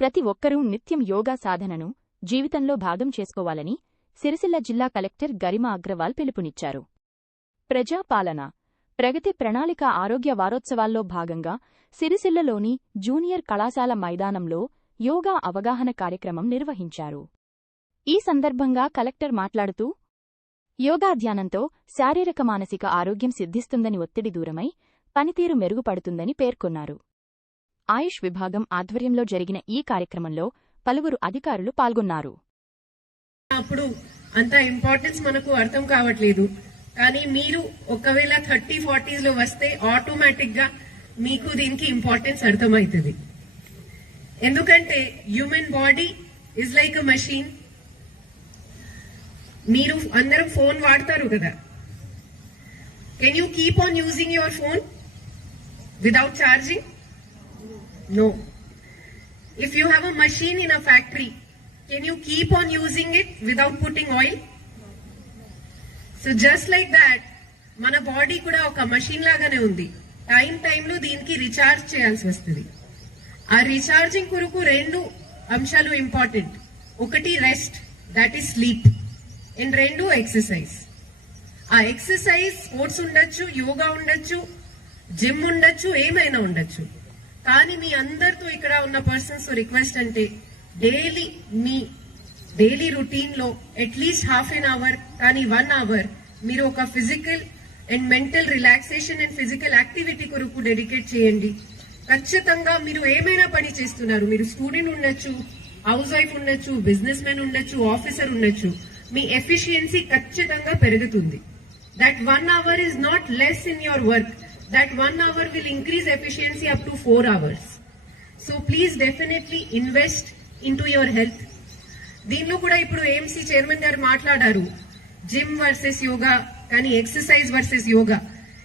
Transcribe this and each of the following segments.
ప్రతి ఒక్కరూ నిత్యం యోగా సాధనను జీవితంలో భాగం చేసుకోవాలని సిరిసిల్ల జిల్లా కలెక్టర్ గరిమా అగ్రవాల్ పిలుపునిచ్చారు. ప్రజాపాలన ప్రగతి ప్రణాళిక ఆరోగ్య వారోత్సవాల్లో భాగంగా సిరిసిల్లలోని జూనియర్ కళాశాల మైదానంలో యోగా అవగాహన కార్యక్రమం నిర్వహించారు. ఈ సందర్భంగా కలెక్టర్ మాట్లాడుతూ, యోగా ధ్యానంతో శారీరక మానసిక ఆరోగ్యం సిద్ధిస్తుందని, ఒత్తిడి దూరమై పనితీరు మెరుగుపడుతుందని పేర్కొన్నారు. ఆయుష్ విభాగం ఆధ్వర్యంలో జరిగిన ఈ కార్యక్రమంలో పలువురు అధికారులు పాల్గొన్నారు. అప్పుడు అంత ఇంపార్టెన్స్ మనకు అర్థం కావట్లేదు, కానీ మీరు ఒకవేళ 30-40s లో వస్తే ఆటోమేటిక్ గా మీకు దీనికి ఇంపార్టెన్స్ అర్థమవుతుంది. ఎందుకంటే human body is like a machine. మీరు అందరం ఫోన్ వాడతారు కదా, can you keep on using your phone without charging? No. If you have a machine in a factory, can you keep on using it without putting oil? So just like that, మన body కూడా ఒక machine లాగానే ఉంది. టైంలో దీనికి recharge చేయాల్సి వస్తుంది. ఆ రీఛార్జింగ్ కొరకు రెండు అంశాలు ఇంపార్టెంట్. ఒకటి rest, that is sleep, and రెండు ఎక్సర్సైజ్. ఆ ఎక్సర్సైజ్ స్పోర్ట్స్ ఉండొచ్చు, యోగా ఉండొచ్చు, జిమ్ ఉండొచ్చు, ఏమైనా ఉండొచ్చు. కానీ మీ అందరితో ఇక్కడ ఉన్న పర్సన్స్ రిక్వెస్ట్ అంటే మీ డైలీ రొటీన్ లో అట్లీస్ట్ ½ an hour కానీ 1 hour మీరు ఒక physical and mental relaxation and physical activity కొరకు డెడికేట్ చేయండి. ఖచ్చితంగా మీరు ఏమైనా పని చేస్తున్నారు, మీరు స్టూడెంట్ ఉండొచ్చు, హౌస్ వైఫ్ ఉండొచ్చు, బిజినెస్ మ్యాన్ ఉండొచ్చు, ఆఫీసర్ ఉండొచ్చు, మీ ఎఫిషియన్సీ ఖచ్చితంగా పెరుగుతుంది. That 1 hour is not less in your work. That 1 hour will increase efficiency up to 4 hours. So please definitely invest into your health. దీనిలో కూడా ఇప్పుడు ఏఎంసీ చైర్మన్ గారు మాట్లాడారు, జిమ్ వర్సెస్ యోగా కానీ ఎక్సర్సైజ్ వర్సెస్ యోగా.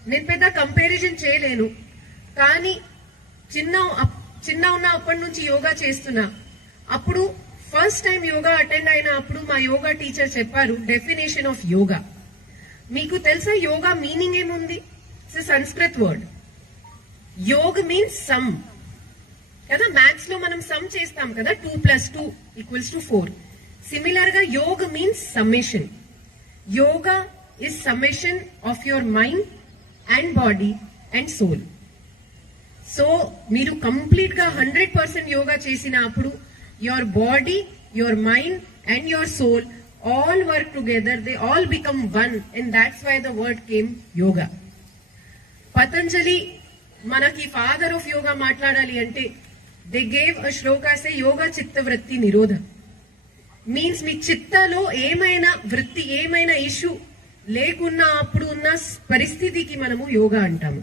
నేను పెద్ద కంపారిజన్ చేయలేను, కానీ చిన్న ఉన్న అప్పటి నుంచి యోగా చేస్తున్నా. అప్పుడు ఫస్ట్ టైం యోగా అటెండ్ అయిన అప్పుడు మా యోగా టీచర్ చెప్పారు డెఫినేషన్ ఆఫ్ యోగా. మీకు తెలుసా యోగా మీనింగ్ ఏముంది? It's a Sanskrit word. Yoga means sum. కదా, మ్యాథ్స్ లో మనం సమ్ చేస్తాం కదా, 2 + 2 = 4. సిమిలర్ గా yoga means summation. Yoga is summation of your mind and body and soul. So మీరు కంప్లీట్ గా 100% యోగా చేసిన అప్పుడు your body, your mind and your soul all work together, they all become one, and that's why the word came yoga. Patanjali మనకి father of yoga మాట్లాడాలి అంటే they gave a శ్లోక సే యోగా చిత్త వృత్తి నిరోధ. Means మీ చిత్తలో ఏమైనా వృత్తి, ఏమైనా ఇష్యూ లేకున్నా అప్పుడు ఉన్న పరిస్థితికి మనము యోగా అంటాము.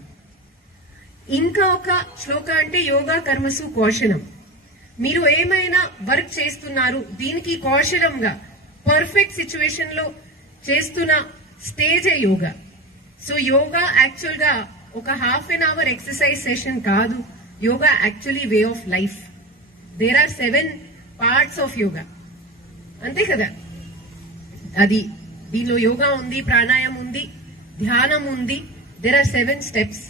ఇంకా ఒక శ్లోక అంటే యోగా కర్మసు కౌశలం. మీరు ఏమైనా వర్క్ చేస్తున్నారు, దీనికి కౌశలంగా పర్ఫెక్ట్ సిచ్యువేషన్ లో చేస్తున్న స్టేజే యోగా. సో యోగా యాక్చువల్ గా ఒక ½ an hour ఎక్సర్సైజ్ సెషన్ కాదు. Yoga actually way of life. There are 7 parts of yoga, అంతే కదా. అది దీనిలో యోగా ఉంది, ప్రాణాయామం ఉంది, ధ్యానం ఉంది. There are 7 steps.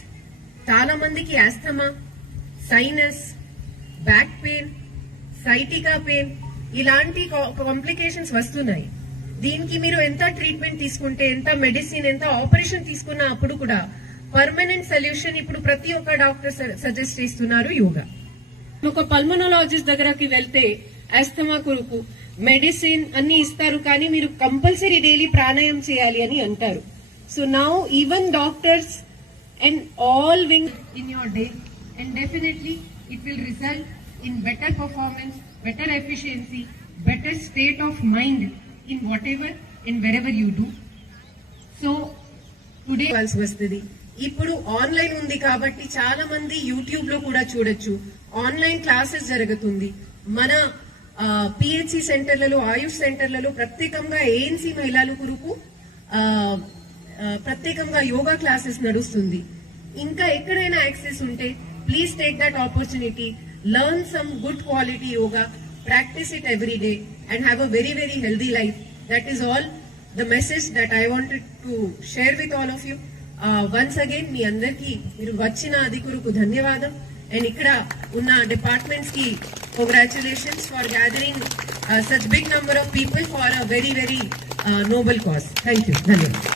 చాలా మందికి asthma, sinus, back pain, sciatica pain ఇలాంటి కాంప్లికేషన్స్ వస్తున్నాయి. దీనికి మీరు ఎంత ట్రీట్మెంట్ తీసుకుంటే, ఎంత మెడిసిన్, ఎంత ఆపరేషన్ తీసుకున్నా అప్పుడు కూడా పర్మనెంట్ సొల్యూషన్ ఇప్పుడు ప్రతి ఒక్క డాక్టర్ సజెస్ట్ చేస్తున్నారు యోగా. ఒక పల్మనాలజిస్ట్ దగ్గరకి వెళ్తే ఆస్తమా కొరకు మెడిసిన్ అన్ని ఇస్తారు, కానీ మీరు కంపల్సరీ డైలీ ప్రాణాయామం చేయాలి అని అంటారు. So now even doctors and all wing in your day, and definitely it will result in better performance, better efficiency, better state of mind in whatever and wherever you do. So today వస్తుంది. ఇప్పుడు online ఉంది కాబట్టి చాలా మంది YouTube లో కూడా చూడొచ్చు. Online classes జరుగుతుంది. మన పిహెచ్సి సెంటర్లలో, ఆయుష్ సెంటర్లలో ప్రత్యేకంగా ఏఎన్సీ మహిళల కొరకు ప్రత్యేకంగా యోగా క్లాసెస్ నడుస్తుంది. ఇంకా ఎక్కడైనా యాక్సెస్ ఉంటే please take that opportunity, learn some good quality yoga, practice it every day and have a very, very healthy life. That is all the message that I wanted to share with all of you. Once again, మీ అందరికీ మీరు వచ్చిన అది కొరకు ధన్యవాదం. And ఇక్కడ ఉన్న departments కి congratulations for gathering such big number of people for a very very noble cause. Thank you. ధన్యవాదాలు.